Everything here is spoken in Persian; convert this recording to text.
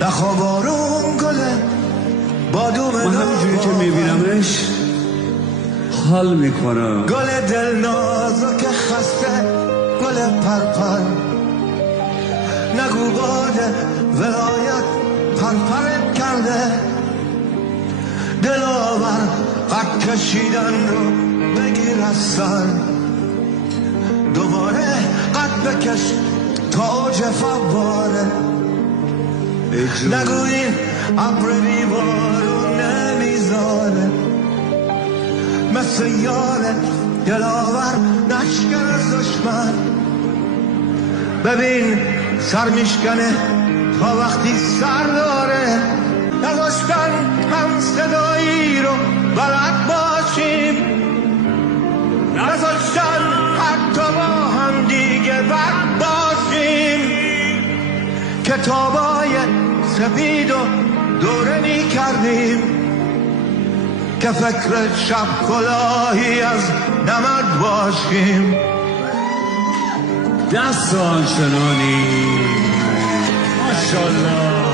نخوابارون گله بادوم من همینجوری که میبینمش حال میکنم. گل دل نازک خسته گل پرپر نگو باده ولایت پرپرت کرده دلاور قد کشیدن رو بگیر از سر دوباره قد بکش تا اوج فواره نگو این ابر بیبارو نمیذاره مثل یاره دلاور نشکن از دشمن ببین سر میشکنه تا وقتی سر داره نذاشتن هم صدایی رو بلد باشیم نذاشتن حتی با هم دیگه بد باشیم کتابای سپید و دوره می کردیم که فکر شب کلاهی از نمد باشیم دست آنچنانی ماشالله